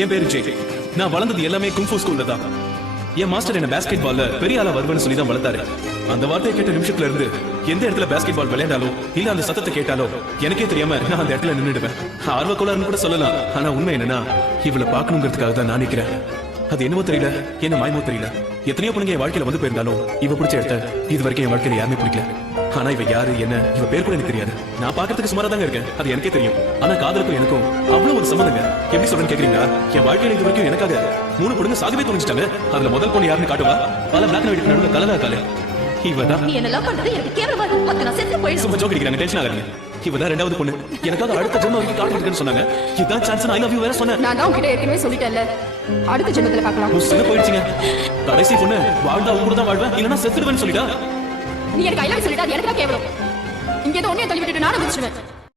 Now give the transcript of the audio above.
என் பேரு ஜே. நான் வளர்ந்தது எல்லாமே குங்ஃபூ ஸ்கூல்ல தான். என் மாஸ்டர் என்ன பாஸ்கெட் பால்ல பெரிய ஆளா வருவேன்னு சொல்லி தான் வளர்த்தாரு. அந்த வார்த்தையை கேட்ட நிமிஷத்துல இருந்து எந்த இடத்துல பாஸ்கெட் பால் விளையாண்டாலும் இல்ல அந்த சத்தத்தை கேட்டாலோ எனக்கே தெரியாம நான் அந்த இடத்துல நின்னுடுவேன். ஆர்வக்கோளாறுன்னு கூட சொல்லலாம். ஆனா உண்மை என்னன்னா இவளை பார்க்கணுங்கிறதுக்காக தான் நான் நிக்கிறேன். அது என்னவோ தெரியல, என்ன மாயமோ தெரியல. எத்தனையோ பொண்ணுங்க என் வாழ்க்கையில வந்து போயிருந்தாலும் இவ பிடிச்ச இடத்த இது வரைக்கும் என் வாழ்க்கையில யாருமே பிடிக்கல. ஆனா இவ யாரு என்ன இவ பேர் கூட எனக்கு தெரியாது. நான் பாக்கிறதுக்கு சுமாரா தாங்க இருக்கேன், அது எனக்கே தெரியும். ஆனா காதலுக்கும் எனக்கும் அவ்வளவு ஒரு சம்பந்தங்க. எப்படி சொல்றேன்னு கேக்குறீங்களா? என் வாழ்க்கையில இது வரைக்கும் எனக்காக 3 பொண்ணுங்க சாகவே துணிச்சிட்டாங்க. அதுல முதல் பொண்ணு யாருன்னு காட்டுவா? பல பிளாக் அண்ட் ஒயிட் நடுவுல கலரா இருக்காளே இவதான். நீ என்ன லவ் பண்றது எனக்கு கேவலமா இருக்கு. மத்த நான் செத்து போயிடுவேன். சும்மா ஜோக் அடிக்கிறாங்க, டென்ஷன் ஆகாதீங்க. இவதான் ரெண்டாவது பொண்ணு. எனக்காக அடுத்த ஜென்மம் வரைக்கும் காத்துக்கிட்டுன்னு சொன்னாங்க. இதான் சான்ஸ். ஐ லவ் யூ வேற சொன்னேன். நான் தான் உன்கிட்ட ஏற்கனவே சொல்லிட்டேன்ல, அடுத்த ஜென்மத்துல பார்க்கலாம். சின்ன போயிடுச்சுங்க. கடைசி பொண்ணு வாழ்ந்தா அவங்க கூட தான் வாழ்வேன், இல்லைன்னா செத்துடுவேன்னு சொல்லிட்டா. நீ எனக்கு ஐ லவ் யூ சொல்லிட்டா அது எனக்கு தான் கேவலம். இங்க ஏதோ ஒன்னே தள்ளி விட்டுட்டு நானும் முடிச்சுவேன்.